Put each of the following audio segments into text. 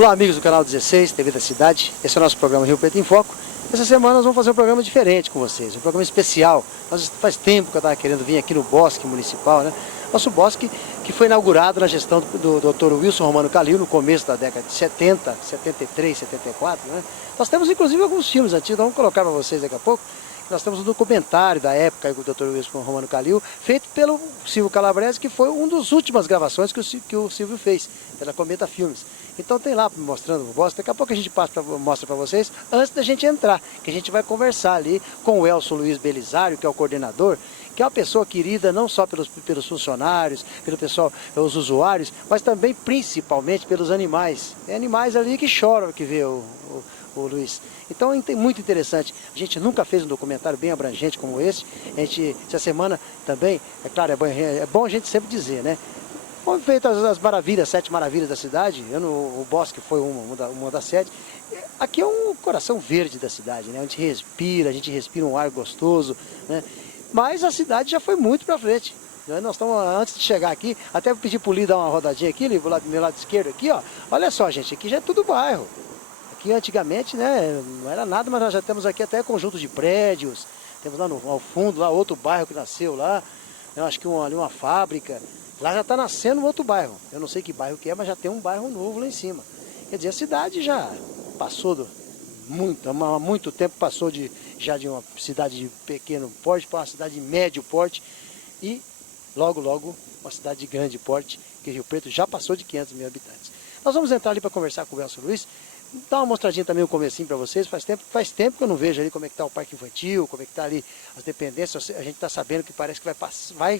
Olá amigos do canal 16, TV da Cidade, esse é o nosso programa Rio Preto em Foco. Essa semana nós vamos fazer um programa diferente com vocês, um programa especial. Faz tempo que eu estava querendo vir aqui no Bosque Municipal, né? Nosso bosque que foi inaugurado na gestão do Dr. Wilson Romano Calil no começo da década de 70, 73, 74, né? Nós temos inclusive alguns filmes antigos, vamos colocar para vocês daqui a pouco. Nós temos um documentário da época do Dr. Wilson Romano Calil, feito pelo Silvio Calabrese, que foi uma das últimas gravações que o Silvio fez, pela Cometa Filmes. Então tem lá mostrando o bosque, daqui a pouco a gente mostra para vocês, antes da gente entrar, que a gente vai conversar ali com o Elson Luiz Belisário, que é o coordenador, que é uma pessoa querida não só pelos funcionários, pelo pessoal, pelos usuários, mas também principalmente pelos animais. Tem animais ali que choram que vê o Luiz. Então é muito interessante. A gente nunca fez um documentário bem abrangente como esse. Essa semana também, é claro, é bom a gente sempre dizer, né? Foi feito as maravilhas, 7 maravilhas da cidade. O bosque foi uma das 7. Aqui é um coração verde da cidade, né? A gente respira um ar gostoso, né? Mas a cidade já foi muito para frente. Nós estamos, antes de chegar aqui, até pedi para o Li dar uma rodadinha aqui, do meu lado esquerdo aqui, ó. Olha só, gente, aqui já é tudo bairro. Aqui antigamente, né, não era nada, mas nós já temos aqui até conjunto de prédios. Temos lá ao fundo, lá outro bairro que nasceu lá. Eu acho que ali uma fábrica. Lá já está nascendo um outro bairro. Eu não sei que bairro que é, mas já tem um bairro novo lá em cima. Quer dizer, a cidade já passou há muito tempo passou já de uma cidade de pequeno porte para uma cidade de médio porte. E logo, logo, uma cidade de grande porte, que Rio Preto já passou de 500 mil habitantes. Nós vamos entrar ali para conversar com o Elson Luiz. Dá uma mostradinha também, um comecinho para vocês. Faz tempo que eu não vejo ali como é que está o parque infantil, como é que está ali as dependências. A gente está sabendo que parece que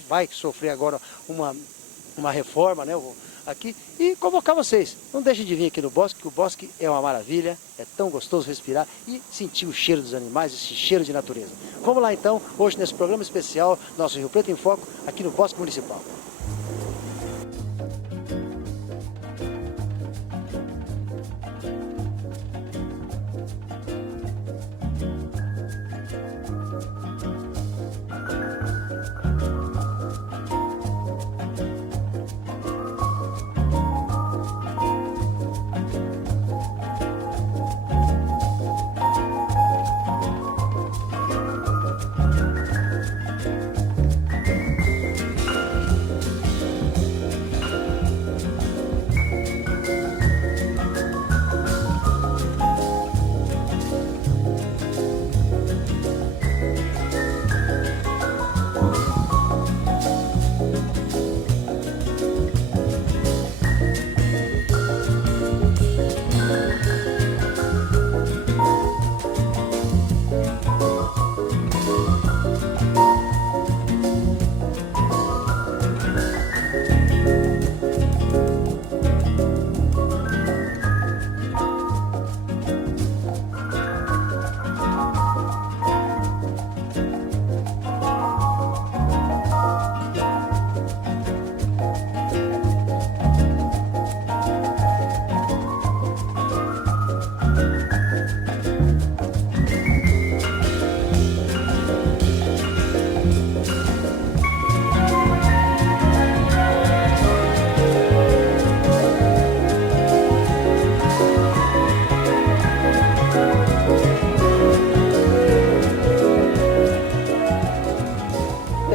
vai sofrer agora uma reforma, né, aqui. E convocar vocês. Não deixem de vir aqui no bosque, que o bosque é uma maravilha. É tão gostoso respirar e sentir o cheiro dos animais, esse cheiro de natureza. Vamos lá então, hoje nesse programa especial, nosso Rio Preto em Foco, aqui no Bosque Municipal.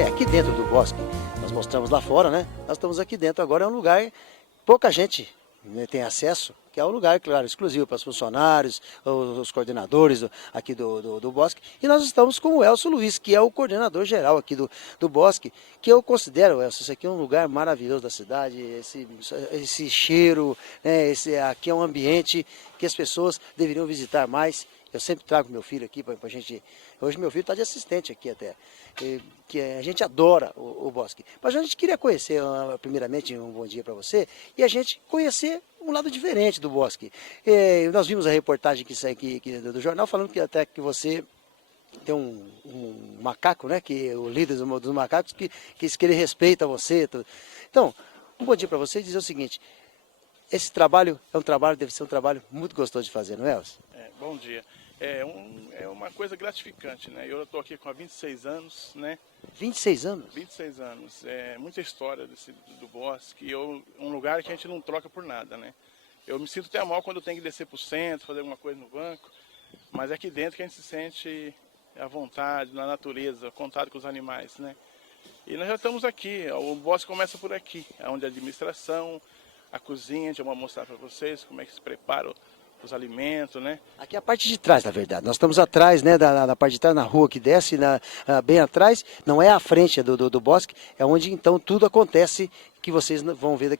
Aqui dentro do bosque, nós mostramos lá fora, né? Nós estamos aqui dentro agora, é um lugar, pouca gente, né, tem acesso, que é um lugar, claro, exclusivo para os funcionários, os coordenadores aqui do bosque. E nós estamos com o Elson Luiz, que é o coordenador geral aqui do bosque, que eu considero, Elson, isso aqui é um lugar maravilhoso da cidade, esse cheiro, né, aqui é um ambiente que as pessoas deveriam visitar mais. Eu sempre trago meu filho aqui para a gente. Hoje meu filho está de assistente aqui até. Que a gente adora o bosque. Mas a gente queria conhecer, primeiramente, um bom dia para você, e a gente conhecer um lado diferente do bosque. Nós vimos a reportagem que saiu aqui do jornal, falando que até que você tem um macaco, né? Que o líder dos macacos, que ele respeita você. Então, um bom dia para você e dizer o seguinte. Esse trabalho deve ser um trabalho muito gostoso de fazer, não é, Elson? Bom dia. É uma coisa gratificante, né? Eu estou aqui com há 26 anos, né? 26 anos? 26 anos. É muita história do bosque, um lugar que a gente não troca por nada, né? Eu me sinto até mal quando eu tenho que descer para o centro, fazer alguma coisa no banco, mas é aqui dentro que a gente se sente à vontade, na natureza, contato com os animais, né? E nós já estamos aqui, o bosque começa por aqui, onde a administração, a cozinha, a gente vai mostrar para vocês como é que se prepara os alimentos, né? Aqui é a parte de trás, na verdade. Nós estamos atrás, né, da parte de trás, na rua que desce, bem atrás. Não é a frente do bosque, é onde então tudo acontece que vocês vão ver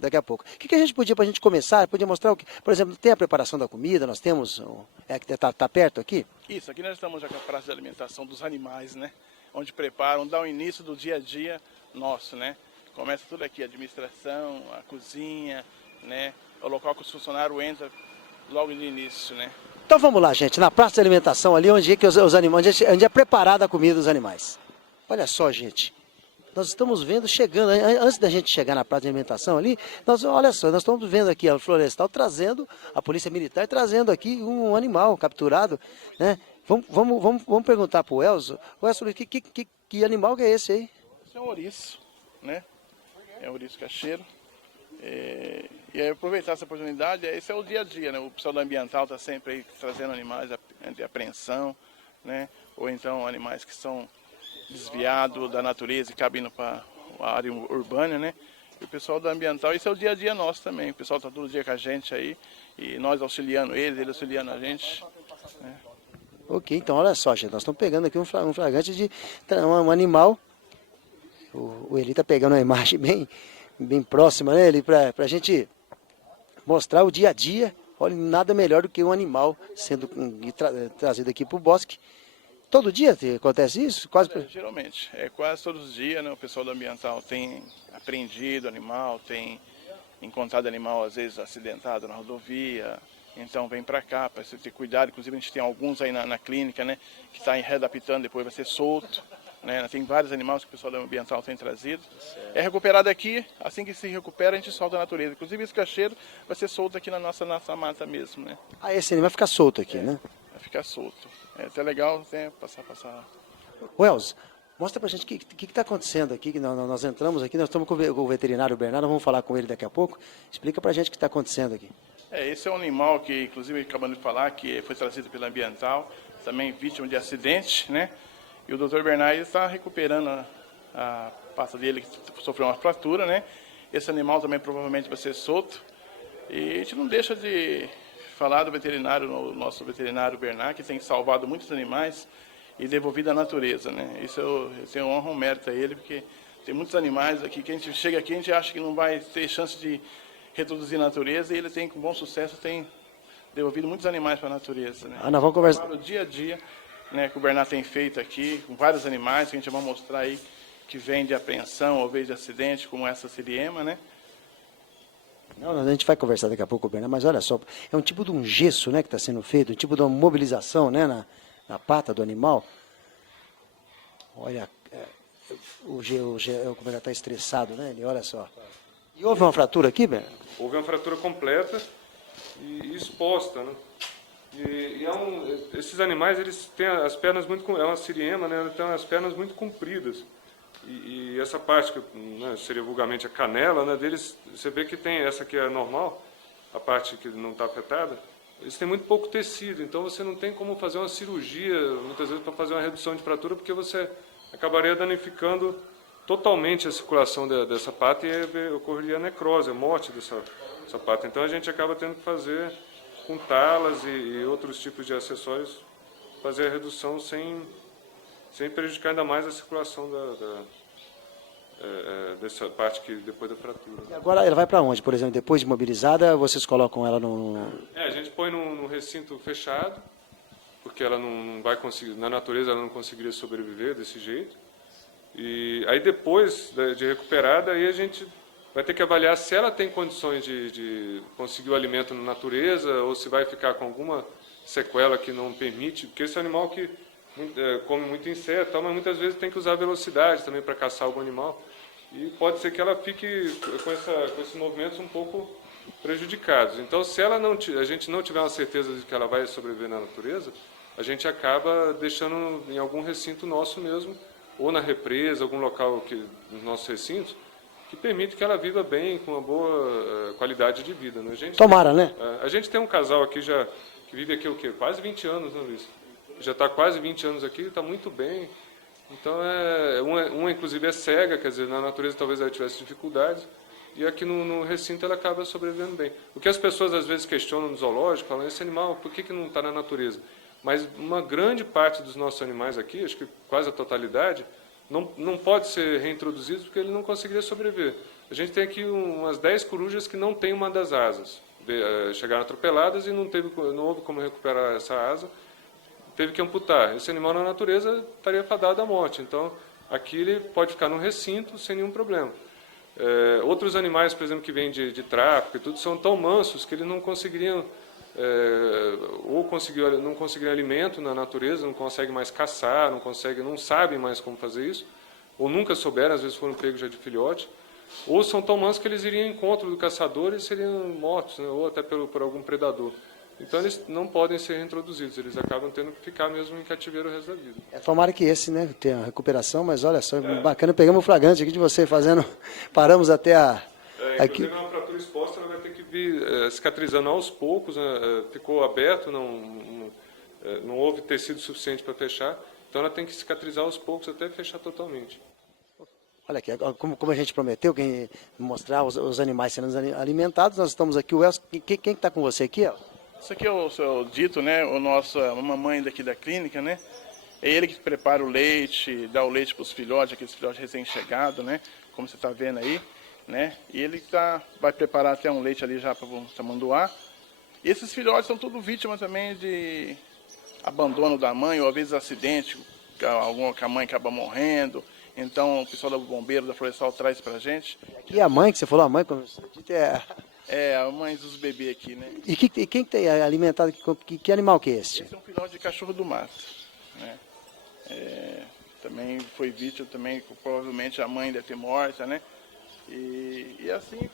daqui a pouco. O que a gente podia, para a gente começar, podia mostrar o que, por exemplo, tem a preparação da comida, nós temos, que tá perto aqui? Isso, aqui nós estamos já com a praça de alimentação dos animais, né? Onde preparam, dá o início do dia a dia nosso, né? Começa tudo aqui, a administração, a cozinha, né? O local que os funcionários entram logo no início, né? Então vamos lá, gente, na praça de alimentação ali, onde é que os animais, onde é preparada a comida dos animais. Olha só, gente, nós estamos vendo chegando, antes da gente chegar na praça de alimentação ali, olha só, nós estamos vendo aqui a Florestal trazendo, a Polícia Militar trazendo aqui um animal capturado, né? Vamos perguntar para o Elzo, que animal que é esse aí? Esse é um ouriço, né? É um ouriço cacheiro. E aí aproveitar essa oportunidade, esse é o dia a dia, né? O pessoal do ambiental está sempre aí trazendo animais de apreensão, né? Ou então animais que são desviados da natureza e cabem para a área urbana, né? E o pessoal do ambiental, isso é o dia a dia nosso também. O pessoal está todo dia com a gente aí, e nós auxiliando eles auxiliando a gente, né? Ok, então olha só, gente, nós estamos pegando aqui um flagrante de um animal. O Eli está pegando uma imagem bem próxima, né, Eli, para a gente mostrar o dia a dia. Olha, nada melhor do que um animal sendo trazido aqui para o bosque. Todo dia acontece isso? Geralmente, quase todos os dias, né? O pessoal do ambiental tem apreendido animal, tem encontrado animal às vezes acidentado na rodovia, então vem para cá para você ter cuidado. Inclusive a gente tem alguns aí na clínica, né, que está readaptando, depois vai ser solto, né? Tem vários animais que o pessoal do ambiental tem trazido. É recuperado aqui, assim que se recupera a gente solta a natureza. Inclusive esse cacheiro vai ser solto aqui na nossa mata mesmo, né? Ah, esse animal vai ficar solto aqui, né? Vai ficar solto. É até legal, né, passar. Wells, mostra pra gente o que está acontecendo aqui, que nós entramos aqui, nós estamos com o veterinário Bernardo, vamos falar com ele daqui a pouco. Explica pra gente o que está acontecendo aqui. Esse é um animal que, inclusive, acabamos de falar, que foi trazido pela ambiental, também vítima de acidente, né? E o Dr. Bernardo está recuperando a pata dele, que sofreu uma fratura, né? Esse animal também provavelmente vai ser solto. E a gente não deixa de falar do veterinário, o nosso veterinário Bernard, que tem salvado muitos animais e devolvido à natureza, né? Isso eu honro um mérito a ele, porque tem muitos animais aqui que a gente chega aqui, a gente acha que não vai ter chance de reproduzir a natureza, e ele tem, com bom sucesso, tem devolvido muitos animais para a natureza, né? Nós vamos conversar. O dia a dia, né, que o Bernard tem feito aqui, com vários animais, que a gente vai mostrar aí, que vem de apreensão ou vem de acidente, como essa siriema, né? Não, a gente vai conversar daqui a pouco, Bernardo, mas olha só, é um tipo de um gesso, né, que está sendo feito, um tipo de uma mobilização, né, na pata do animal. Olha, como ele está estressado, né, ele, olha só. E houve uma fratura aqui, Bernardo? Houve uma fratura completa e exposta, né? Esses animais, eles têm as pernas muito, é uma siriema, né, eles têm as pernas muito compridas. E essa parte, que, né, seria vulgarmente a canela, né, deles, você vê que tem essa que é normal, a parte que não está afetada, eles têm muito pouco tecido, então você não tem como fazer uma cirurgia, muitas vezes, para fazer uma redução de fratura, porque você acabaria danificando totalmente a circulação dessa pata e ocorreria a necrose, a morte dessa pata. Então a gente acaba tendo que fazer com talas e outros tipos de acessórios, fazer a redução sem prejudicar ainda mais a circulação dessa parte que depois da fratura. E agora ela vai para onde? Por exemplo, depois de mobilizada, vocês colocam ela no... A gente põe num recinto fechado, porque ela não vai conseguir, na natureza ela não conseguiria sobreviver desse jeito. E aí depois de recuperada, aí a gente vai ter que avaliar se ela tem condições de conseguir o alimento na natureza ou se vai ficar com alguma sequela que não permite, porque esse animal que come muito inseto, mas muitas vezes tem que usar velocidade também para caçar algum animal. E pode ser que ela fique com esses movimentos um pouco prejudicados. Então, se a gente não tiver uma certeza de que ela vai sobreviver na natureza, a gente acaba deixando em algum recinto nosso mesmo, ou na represa, algum local nos nossos recintos, que permite que ela viva bem, com uma boa qualidade de vida. Né? Tomara, né? A gente tem um casal aqui já que vive aqui o quê? Quase 20 anos, né, Luiz? Já está quase 20 anos aqui, está muito bem. Então, uma inclusive é cega, quer dizer, na natureza talvez ela tivesse dificuldades, e aqui no recinto ela acaba sobrevivendo bem. O que as pessoas às vezes questionam no zoológico, falam, esse animal, por que não está na natureza? Mas uma grande parte dos nossos animais aqui, acho que quase a totalidade, não pode ser reintroduzido porque ele não conseguiria sobreviver. A gente tem aqui umas 10 corujas que não têm uma das asas. Chegaram atropeladas e não houve como recuperar essa asa, teve que amputar. Esse animal na natureza estaria fadado à morte. Então, aqui ele pode ficar no recinto sem nenhum problema. Outros animais, por exemplo, que vêm de tráfico e tudo, são tão mansos que eles não conseguiriam, não conseguiriam alimento na natureza, não conseguem mais caçar, não sabem mais como fazer isso, ou nunca souberam, às vezes foram pegos já de filhote, ou são tão mansos que eles iriam ao encontro do caçador e seriam mortos, né, ou até por algum predador. Então, eles não podem ser reintroduzidos, eles acabam tendo que ficar mesmo em cativeiro o resto da vida. Tomara que esse, né, tenha recuperação, mas olha só, bacana, pegamos o flagrante aqui de você fazendo, paramos até aqui. Inclusive, uma fratura exposta, ela vai ter que vir cicatrizando aos poucos, né, ficou aberto, não houve tecido suficiente para fechar, então ela tem que cicatrizar aos poucos até fechar totalmente. Olha aqui, como a gente prometeu, mostrar os animais sendo alimentados, nós estamos aqui, o Elcio, quem está com você aqui, ó? Isso aqui é o seu Dito, né? A mamãe daqui da clínica, né? É ele que prepara o leite, dá o leite para os filhotes, aqueles filhotes recém-chegados, né? Como você está vendo aí, né? E ele vai preparar até um leite ali já para o tamanduá. E esses filhotes são tudo vítimas também de abandono da mãe, ou às vezes acidente, que a mãe acaba morrendo. Então o pessoal do bombeiro, da florestal traz para a gente. E a mãe, que você falou, a mãe, como você disse, a mãe dos bebês aqui, né? E quem tem alimentado, que animal que é esse? Esse é um filhote de cachorro do mato, né? Também foi vítima, também, provavelmente a mãe deve ter morta, né? E assim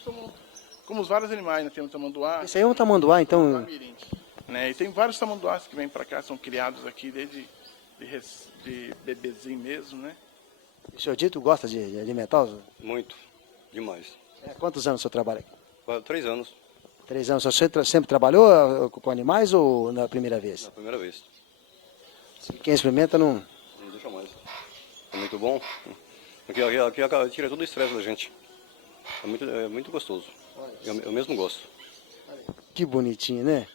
como os vários animais, né? Tem um tamanduá. Esse aí é um tamanduá, então? Né? E tem vários tamanduás que vêm para cá, são criados aqui desde de bebezinho mesmo, né? O senhor Dito gosta de alimentar os... Muito, demais. Quantos anos o senhor trabalha aqui? 3 anos. 3 anos. O senhor sempre trabalhou com animais ou na primeira vez? Na primeira vez. Quem experimenta não... Não deixa mais. É muito bom. Aqui tira todo o estresse da gente. É muito gostoso. Eu mesmo gosto. Que bonitinho, né?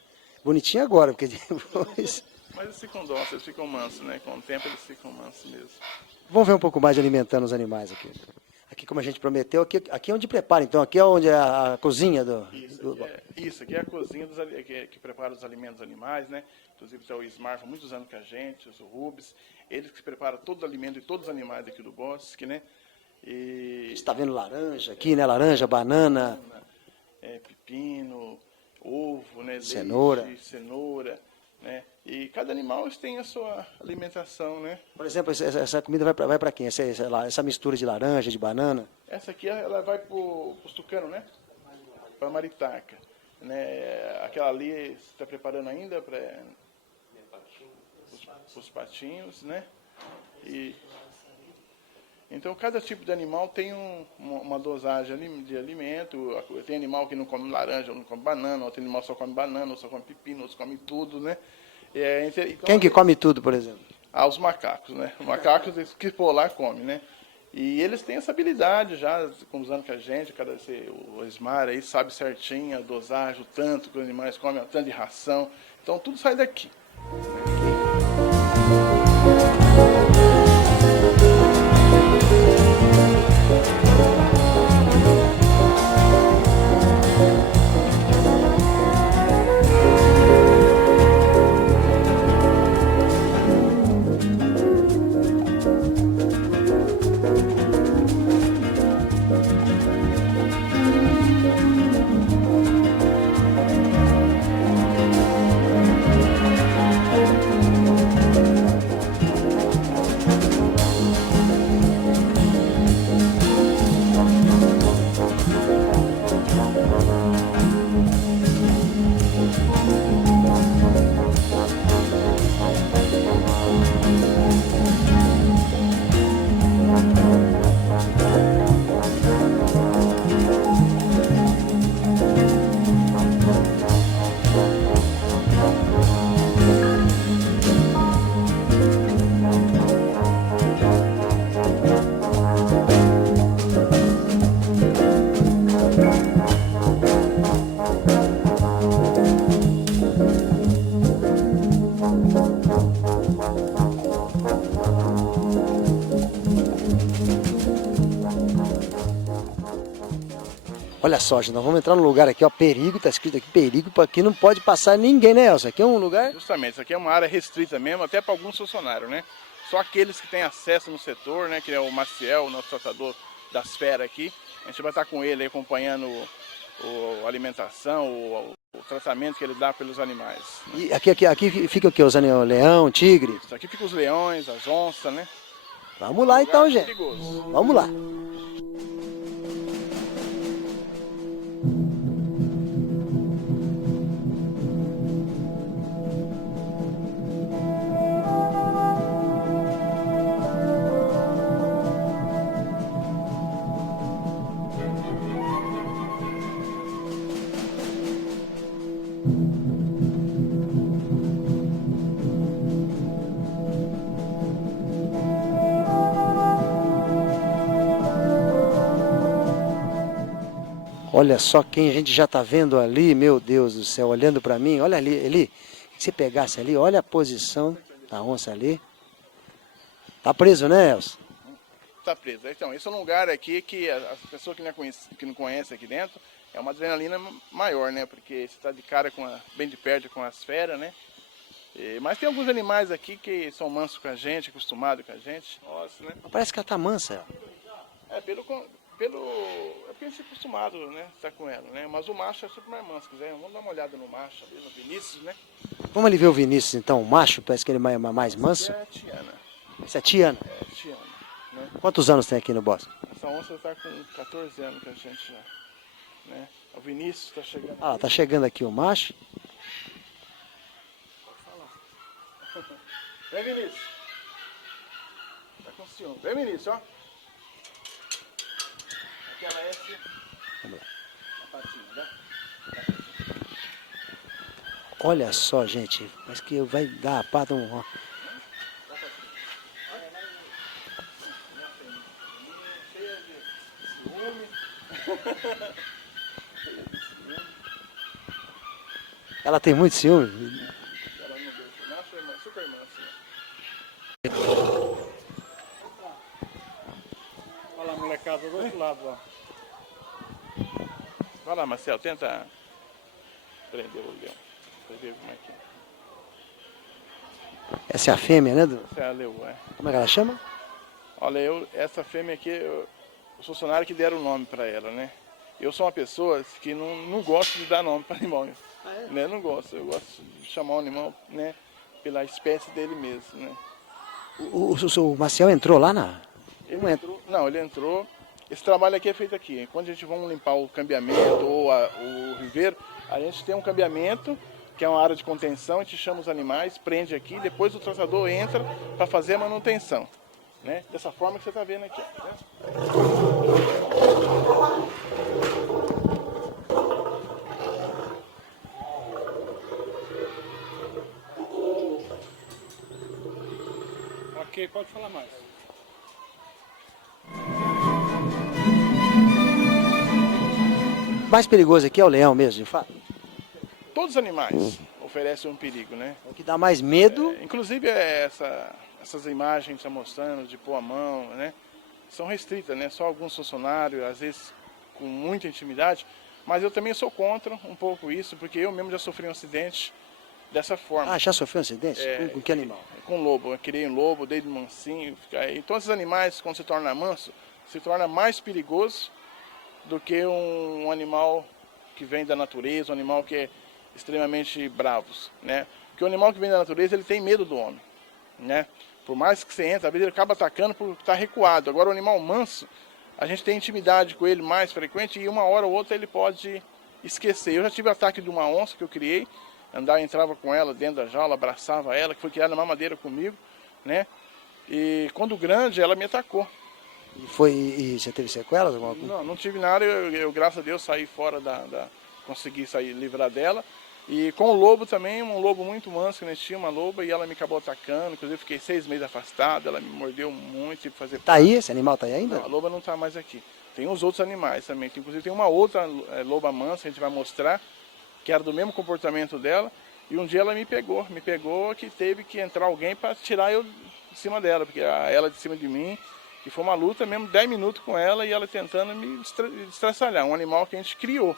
Bonitinho agora, porque depois... Mas eles ficam dóceis, eles ficam mansos, né? Com o tempo eles ficam mansos mesmo. Vamos ver um pouco mais de alimentando os animais aqui. Aqui, como a gente prometeu, aqui é onde prepara, então, aqui é onde é a cozinha do... Isso, aqui é a cozinha que prepara os alimentos dos animais, né? Inclusive tem o Ismar, há muitos anos com a gente, o Rubens, eles que preparam todo o alimento de todos os animais aqui do bosque, né? E... Você está vendo laranja aqui, né? Laranja, banana... pepino, ovo, né? Cenoura. Leite, cenoura, né? E cada animal tem a sua alimentação, né? Por exemplo, essa comida vai para quem? Essa mistura de laranja, de banana? Essa aqui ela vai para os tucanos, né? Para a maritaca. Né? Aquela ali você está preparando ainda para os patinhos, né? Então cada tipo de animal tem uma dosagem de alimento. Tem animal que não come laranja, não come banana, outro animal só come banana, outro só come pepino, outro come tudo, né? Então, quem que come tudo, por exemplo? Os macacos, né? Os macacos que for lá come, né? E eles têm essa habilidade já, com os anos que a gente, o Esmar aí sabe certinho a dosagem, o tanto que os animais comem, o tanto de ração. Então tudo sai daqui. Olha só, gente, nós vamos entrar num lugar aqui, ó, perigo, tá escrito aqui, perigo, aqui não pode passar ninguém, né, Elcio? Aqui é um lugar... Justamente, isso aqui é uma área restrita mesmo, até para alguns funcionários, né? Só aqueles que têm acesso no setor, né, que é o Maciel, o nosso tratador das feras aqui, a gente vai estar com ele aí acompanhando a alimentação, o tratamento que ele dá pelos animais. Né? E aqui fica o quê? Os animais, leão, tigre? Isso aqui fica os leões, as onças, né? Vamos lá então, gente. Perigoso. Vamos lá. Olha só quem a gente já está vendo ali, meu Deus do céu, olhando para mim. Olha ali, Eli, se você pegasse ali, olha a posição da onça ali. Tá preso, né, Elcio? Tá preso. Então, esse é um lugar aqui que as pessoas que não conhecem aqui dentro, é uma adrenalina maior, né? Porque você está de cara bem de perto com as feras, né? Mas tem alguns animais aqui que são mansos com a gente, acostumados com a gente. Nossa, né? Parece que ela tá mansa. É porque a gente é acostumado, né? Estar com ela, né? Mas o macho é super mais manso. Quiser, vamos dar uma olhada no macho ali, no Vinícius, né? Vamos ali ver o Vinícius, então, o macho, parece que ele é mais manso. É a Tiana. Essa é a Tiana. É a Tiana, né? Quantos anos tem aqui no bosque? Essa onça está com 14 anos que a gente já, né? O Vinícius está chegando. Ah, tá chegando aqui o macho. Pode falar. Vem, Vinícius. Tá com ciúme. Vem, Vinícius, ó. Aquela S. Vamos lá. A patinha, né? Olha só, gente, parece que vai dar a pata um... Cheia de ciúme. Ela tem muito ciúme. Ela não deixa. O macho é super manso. Olha lá, molecada, do outro lado, ó. Vai lá, Marcelo, tenta prender o leão. Pra ver como é que é. Essa é a fêmea, né? Essa é a leoa, é. Como é que ela chama? Olha, essa fêmea aqui, os funcionários que deram o nome para ela, né? Eu sou uma pessoa que não gosto de dar nome para animal, né? Não gosto, eu gosto de chamar o animal, né, pela espécie dele mesmo, né? O Maciel entrou lá na... Ele entrou. Esse trabalho aqui é feito aqui. Quando a gente vai limpar o cambiamento ou o viveiro, a gente tem um cambiamento, que é uma área de contenção, a gente chama os animais, prende aqui, depois o tratador entra para fazer a manutenção. Né? Dessa forma que você está vendo aqui. Né? Ok, pode falar mais. O mais perigoso aqui é o leão mesmo, de fato. Todos os animais oferecem um perigo, né? O que dá mais medo... Inclusive essas imagens que a gente está mostrando de pôr a mão, né? São restritas, né? Só alguns funcionários, às vezes com muita intimidade, mas eu também sou contra um pouco isso, porque eu mesmo já sofri um acidente dessa forma. Ah, já sofreu um acidente? Com que animal? Com lobo. Eu criei um lobo, desde mansinho. Então esses animais, quando se torna manso, se torna mais perigoso do que um animal que vem da natureza, um animal que é extremamente bravos, né? Porque o animal que vem da natureza, ele tem medo do homem, né? Por mais que você entre, às vezes ele acaba atacando por estar recuado. Agora o animal manso, a gente tem intimidade com ele mais frequente e uma hora ou outra ele pode esquecer. Eu já tive ataque de uma onça que eu criei, entrava com ela dentro da jaula, abraçava ela, que foi criada na mamadeira comigo, né? E quando grande, ela me atacou. E você teve sequelas? Alguma coisa? Não tive nada, eu graças a Deus saí fora consegui sair, livrar dela. E com o lobo também, um lobo muito manso, que nós tinha uma loba e ela me acabou atacando, inclusive eu fiquei 6 meses afastado, ela me mordeu muito, tive que fazer... Tá aí? Esse animal tá aí ainda? Não, a loba não está mais aqui. Tem os outros animais também, inclusive tem uma outra loba mansa, a gente vai mostrar, que era do mesmo comportamento dela, e um dia ela me pegou que teve que entrar alguém para tirar eu de cima dela, porque ela de cima de mim, Que foi uma luta mesmo, 10 minutos com ela e ela tentando me destraçalhar, um animal que a gente criou.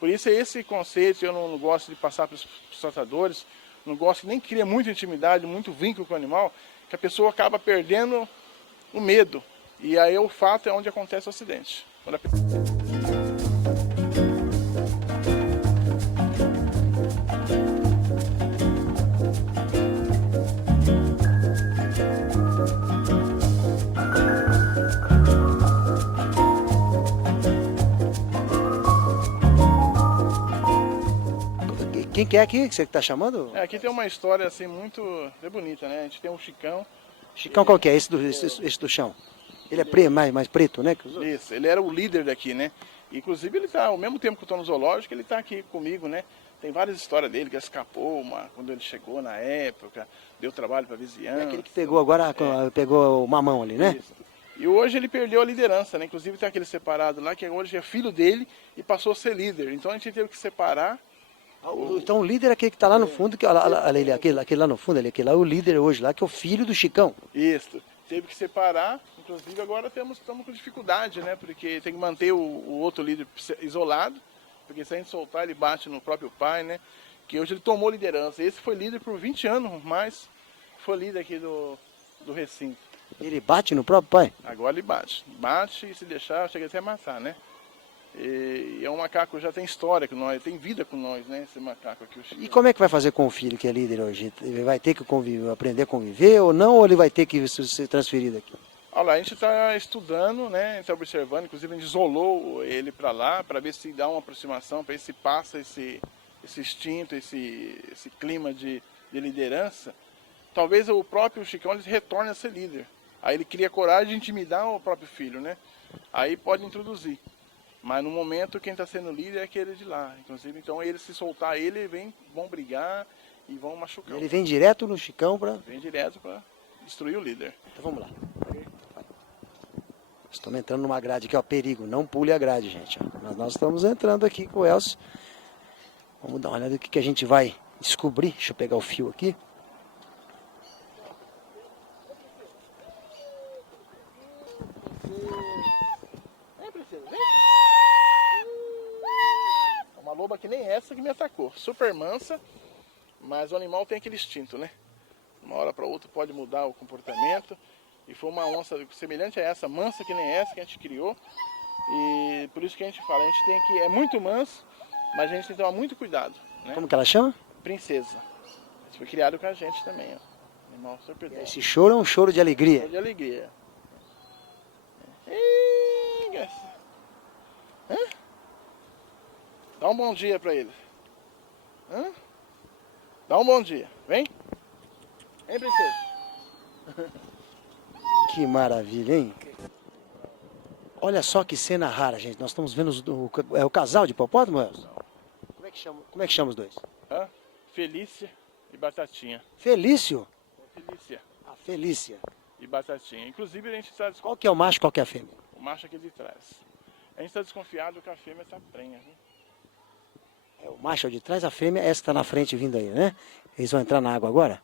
Por isso é esse conceito, eu não gosto de passar para os tratadores, não gosto, nem cria muita intimidade, muito vínculo com o animal, que a pessoa acaba perdendo o medo. E aí o fato é onde acontece o acidente. Quando a pessoa... Quem que é aqui que você está chamando? Aqui tem uma história assim muito bonita, né? A gente tem um Chicão. Chicão qual que é? Esse do chão? Ele é mais preto, né? Isso, ele era o líder daqui, né? Inclusive ele está, ao mesmo tempo que eu estou no zoológico, ele está aqui comigo, né? Tem várias histórias dele, que escapou quando ele chegou na época, deu trabalho para a vizinhança. É aquele que pegou agora, pegou o mamão ali, né? Isso. E hoje ele perdeu a liderança, né? Inclusive tem aquele separado lá, que hoje é filho dele e passou a ser líder. Então a gente teve que separar. Então o líder é aquele que está lá no fundo, aquele lá no fundo, aquele lá é o líder hoje lá, que é o filho do Chicão. Isso. Teve que separar, inclusive agora estamos com dificuldade, né? Porque tem que manter o outro líder isolado, porque se a gente soltar ele bate no próprio pai, né? Que hoje ele tomou liderança. Esse foi líder por 20 anos, mas foi líder aqui do recinto. Ele bate no próprio pai? Agora ele bate. Bate e se deixar, chega até a matar, né? E é um macaco que já tem história com nós, tem vida com nós, né? Esse macaco aqui. E como é que vai fazer com o filho que é líder hoje? Ele vai ter que aprender a conviver ou não? Ou ele vai ter que ser transferido aqui? Olha lá, a gente está estudando, né? A gente está observando, inclusive a gente isolou ele para lá, para ver se dá uma aproximação, para ver se passa esse instinto, esse clima de liderança. Talvez o próprio Chicão ele retorne a ser líder. Aí ele cria coragem de intimidar o próprio filho, né? Aí pode introduzir. Mas no momento quem está sendo líder é aquele de lá. Inclusive, então ele se soltar vão brigar e vão machucar. Ele vem direto no Chicão para... Vem direto para destruir o líder. Então vamos lá. Estamos entrando numa grade aqui, ó, perigo. Não pule a grade, gente. Ó. Mas nós estamos entrando aqui com o Elcio. Vamos dar uma olhada no que a gente vai descobrir. Deixa eu pegar o fio aqui. Uma loba que nem essa que me atacou. Super mansa, mas o animal tem aquele instinto, né? Uma hora para outra pode mudar o comportamento. E foi uma onça semelhante a essa, mansa que nem essa que a gente criou. E por isso que a gente fala, a gente tem que... É muito manso, mas a gente tem que tomar muito cuidado, né? Como que ela chama? Princesa. Isso foi criado com a gente também, ó. Animal super. Esse choro é um choro de alegria. Choro de alegria. Hã? Dá um bom dia pra ele. Hã? Dá um bom dia. Vem. Vem, princesa. Que maravilha, hein? Olha só que cena rara, gente. Nós estamos vendo o casal de hipopótamo, Elcio? Como é que chama os dois? Hã? Felícia e Batatinha. Felício? Felícia A Felícia. e Batatinha. Inclusive a gente está desconfiado. Qual que é o macho e qual que é a fêmea? O macho aqui de trás. A gente está desconfiado que a fêmea está prenha, viu? É, o macho é o de trás, a fêmea é essa que está na frente vindo aí, né? Eles vão entrar na água agora?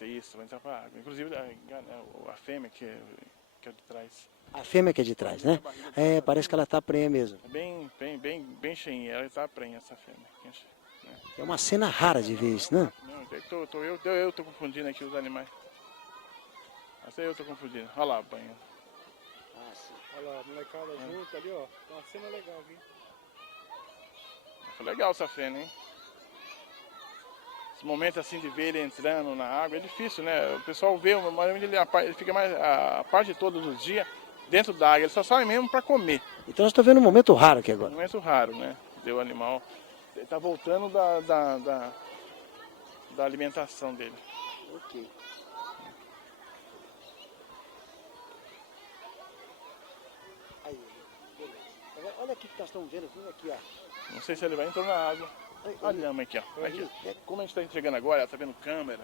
Isso, vai entrar para água. Inclusive a fêmea que é de trás. A fêmea que é de trás, né? É, parece que ela está prenha mesmo. É bem cheinha, ela está prenha essa fêmea. É uma cena rara de ver isso, né? Não, eu tô confundindo aqui os animais. Essa eu tô confundindo. Olha lá, banho. Olha lá, a molecada junto ali, ó. Tá uma cena legal, viu? Foi legal essa fêmea, hein? Esse momento assim de ver ele entrando na água é difícil, né? O pessoal vê, mas ele fica mais a parte toda do dia dentro da água. Ele só sai mesmo para comer. Então nós estamos vendo um momento raro aqui agora. Um momento raro, né? O animal está voltando da alimentação dele. Ok. Aí, beleza. Olha aqui que nós estamos vendo, aqui, ó. Não sei se ele vai entrar na água. Olha a lama aqui, ó. Aqui. Como a gente está chegando agora, ela está vendo câmera.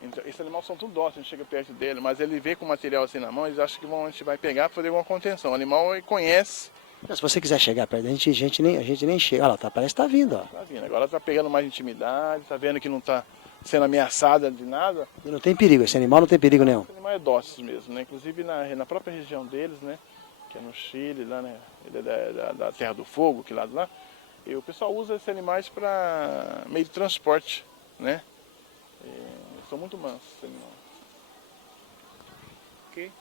Então, esses animais são tudo dóceis, a gente chega perto dele, mas ele vê com o material assim na mão, eles acham que a gente vai pegar para fazer alguma contenção. O animal ele conhece Se você quiser chegar perto da gente, a gente nem chega. Olha lá, parece que está vindo, ó. Tá vindo. Agora tá pegando mais intimidade, tá vendo que não tá sendo ameaçada de nada. E não tem perigo, esse animal não tem perigo nenhum. Esse animal é dócil mesmo, né? Inclusive na própria região deles, né? Que é no Chile, lá, né? Ele é da Terra do Fogo, que lado lá. E o pessoal usa esses animais para meio de transporte, né? São muito mansos, esse animal. Ok?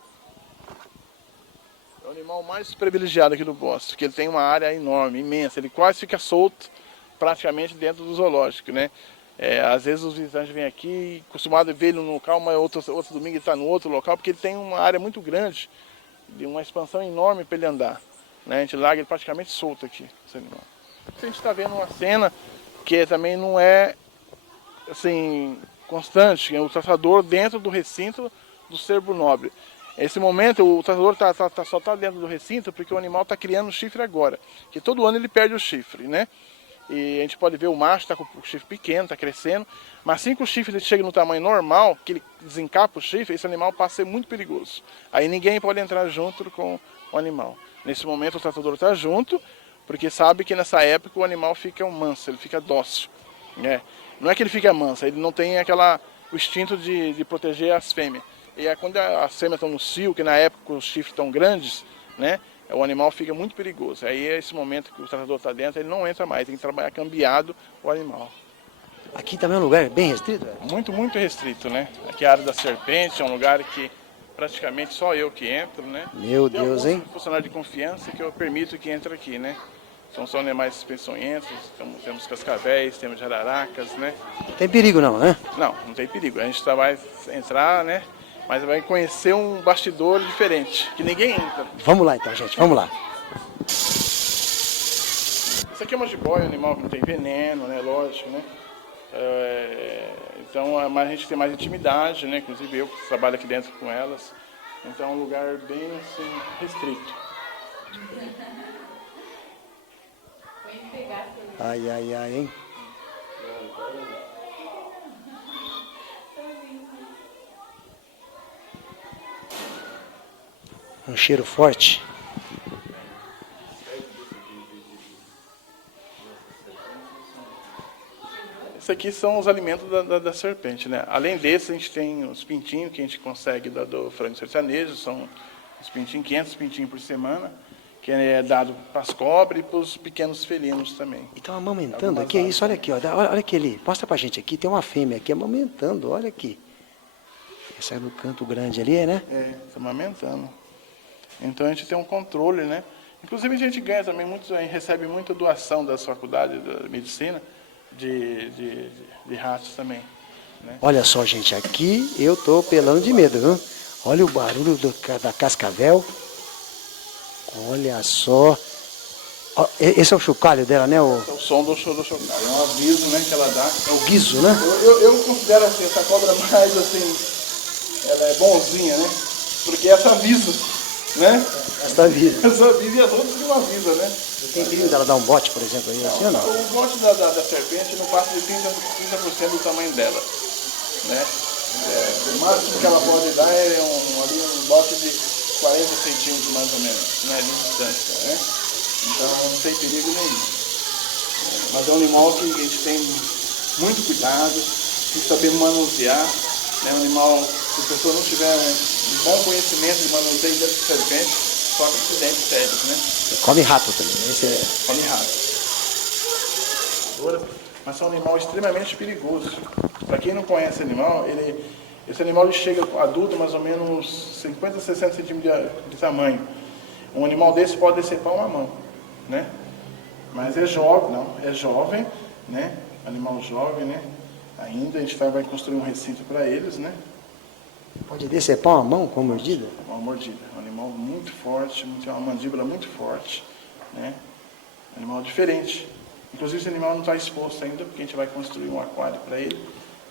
É o animal mais privilegiado aqui do bosque, porque ele tem uma área enorme, imensa. Ele quase fica solto praticamente dentro do zoológico, né? Às vezes os visitantes vêm aqui, acostumado a ver ele num local, mas outro domingo ele está no outro local, porque ele tem uma área muito grande, de uma expansão enorme para ele andar, né? A gente larga ele praticamente solto aqui, esse animal. A gente está vendo uma cena que também não é assim, constante, é o tratador dentro do recinto do cervo nobre. Nesse momento o tratador só está dentro do recinto porque o animal está criando chifre agora, que todo ano ele perde o chifre, né? E a gente pode ver o macho está com o chifre pequeno, está crescendo, mas assim que o chifre ele chega no tamanho normal, que ele desencapa o chifre, esse animal passa a ser muito perigoso. Aí ninguém pode entrar junto com o animal. Nesse momento o tratador está junto, porque sabe que nessa época o animal fica manso, ele fica dócil, né? Não é que ele fica manso, ele não tem o instinto de proteger as fêmeas. E é quando as fêmeas estão no cio, que na época os chifres estão grandes, né? O animal fica muito perigoso. Aí é esse momento que o tratador está dentro, ele não entra mais, tem que trabalhar cambiado o animal. Aqui também é um lugar bem restrito? Muito, muito restrito, né? Aqui a área da serpente é um lugar que praticamente só eu que entro, né? Meu tem Deus, hein? Funcionário de confiança que eu permito que entre aqui, né? São animais peçonhentos, temos cascavéis, temos jararacas, né? Não tem perigo não, né? Não, não tem perigo. A gente vai entrar, né? Mas vai conhecer um bastidor diferente, que ninguém entra. Vamos lá então, gente, vamos lá. Isso aqui é uma jiboia, um animal que não tem veneno, né? Lógico, né? Então a gente tem mais intimidade, né? Inclusive eu que trabalho aqui dentro com elas. Então é um lugar bem assim, restrito. Ai, ai, ai, hein? Um cheiro forte. Esses aqui são os alimentos da serpente, né? Além desses, a gente tem os pintinhos que a gente consegue do frango sertanejo, são os pintinhos, 500 pintinhos por semana, que é dado para as cobras e para os pequenos felinos também. E estão amamentando aqui, é isso, olha aqui, ó, olha aqui ali, mostra pra gente aqui, tem uma fêmea aqui amamentando, olha aqui. Essa é no canto grande ali, né? Está amamentando. Então a gente tem um controle, né? Inclusive a gente ganha também a gente recebe muita doação das faculdades da medicina de ratos também, né? Olha só, gente, aqui eu tô pelando de medo, viu? Olha o barulho da cascavel. Olha só. Ó, esse é o chocalho dela, né? É o som do chocalho, é um aviso, né, que ela dá. É o guizo, né? Eu considero assim, essa cobra mais assim, ela é bonzinha, né? Porque essa avisa, né? Essa avisa. Essa avisa e as outras que não avisam, né? Tem perigo dela dar um bote, por exemplo, aí, assim ou não? O bote da serpente não passa de 30% do tamanho dela, né? O máximo que ela pode dar é um bote de 40 centímetros mais ou menos, né, de distância, né? Então não tem perigo nenhum. Mas é um animal que a gente tem muito cuidado, tem que saber manusear, né? Um animal, se a pessoa não tiver um bom conhecimento de manuseio de serpente, sofre acidentes sérios, né? Come rato também, Come rato. Mas é um animal extremamente perigoso. Para quem não conhece animal, esse animal ele chega adulto mais ou menos 50, 60 centímetros de tamanho. Um animal desse pode decepar uma mão, né? Mas é jovem, né? Animal jovem, né? Ainda a gente vai construir um recinto para eles, né? Pode decepar uma mão com a mordida? Uma mordida. Um animal muito forte, tem uma mandíbula muito forte, né? Animal diferente. Inclusive esse animal não está exposto ainda, porque a gente vai construir um aquário para ele,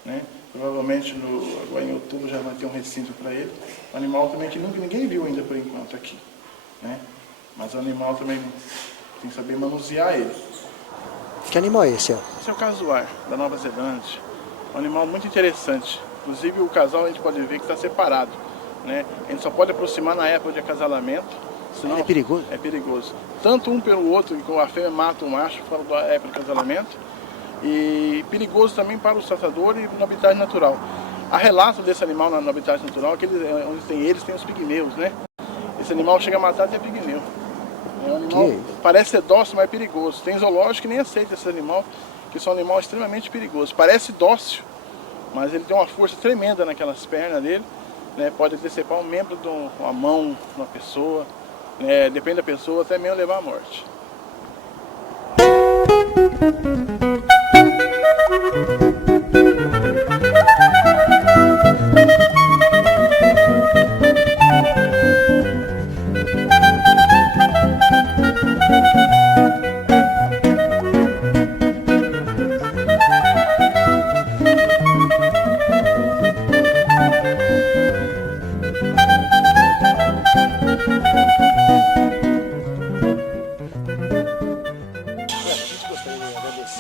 né? Provavelmente agora em outubro já vai ter um recinto para ele. Um animal também que ninguém viu ainda por enquanto aqui, né? Mas o animal também tem que saber manusear ele. Que animal é esse? Esse é o casuar, da Nova Zelândia. Um animal muito interessante. Inclusive o casal a gente pode ver que está separado, né? A gente só pode aproximar na época de acasalamento, Senão, É perigoso? É perigoso. Tanto um pelo outro, que a fêmea mata o macho fora da época de acasalamento, e perigoso também para o tratador e no habitat natural. A relato desse animal no habitat natural, onde tem eles, tem os pigmeus, né? Esse animal chega a matar até pigmeu. É um animal, parece ser dócil, mas é perigoso. Tem zoológico que nem aceita esse animal, que é um animal extremamente perigoso. Parece dócil, mas ele tem uma força tremenda naquelas pernas dele, né? Pode decepar um membro de uma mão de uma pessoa, né? Depende da pessoa, até mesmo levar à morte.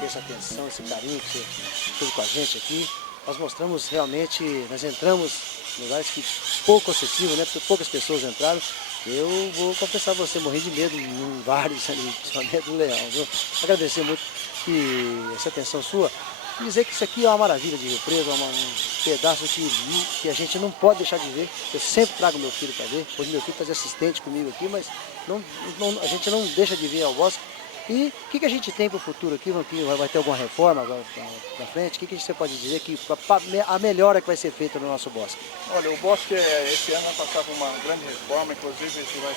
Essa atenção, esse carinho que você teve com a gente aqui. Nós mostramos realmente, nós entramos em lugares que pouco acessível, né? Porque poucas pessoas entraram. Eu vou confessar a você, morri de medo em vários ali, principalmente do leão, viu? Agradecer muito essa atenção sua. E dizer que isso aqui é uma maravilha de Rio Preto, um pedaço que a gente não pode deixar de ver. Eu sempre trago meu filho para ver, hoje meu filho faz assistente comigo aqui, mas a gente não deixa de vir ao bosque. E o que a gente tem para o futuro aqui? Vai ter alguma reforma na frente? O que você pode dizer que a melhora que vai ser feita no nosso bosque? Olha, o bosque esse ano vai passar por uma grande reforma, inclusive a gente vai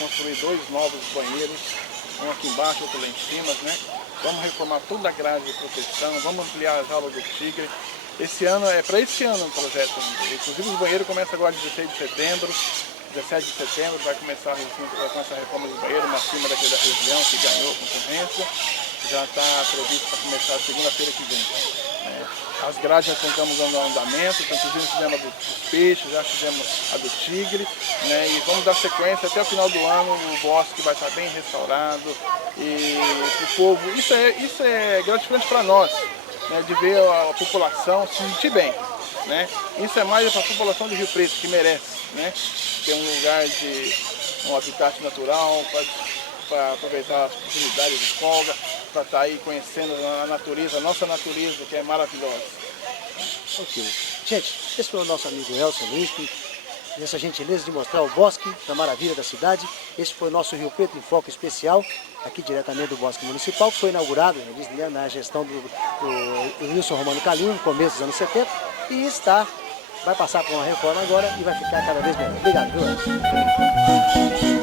construir 2 novos banheiros, um aqui embaixo, outro lá em cima, né? Vamos reformar toda a grade de proteção, vamos ampliar as aulas do tigre. Esse ano, para esse ano o projeto, inclusive os banheiros começam agora 16 de setembro. 17 de setembro vai começar a reforma dos banheiros, uma firma daqui da região que ganhou concorrência, já está previsto para começar segunda-feira que vem. As grades já tentamos andar andamento, então fizemos a dos peixes, já fizemos a do tigre, né, e vamos dar sequência até o final do ano, o bosque vai estar bem restaurado e o povo, isso é gratificante para nós, né, de ver a população se sentir bem. Né? Isso é mais para a população de Rio Preto, que merece, né? Ter um lugar um habitat natural, para aproveitar as oportunidades de folga, para estar aí conhecendo a natureza, a nossa natureza, que é maravilhosa. Ok. Gente, esse foi o nosso amigo Elson Luiz, essa gentileza de mostrar o bosque da maravilha da cidade. Esse foi o nosso Rio Preto em Foco especial, aqui diretamente do Bosque Municipal, que foi inaugurado na gestão do Wilson Romano Calinho, no começo dos anos 70, e vai passar por uma reforma agora e vai ficar cada vez melhor. Obrigado, viu, Elson?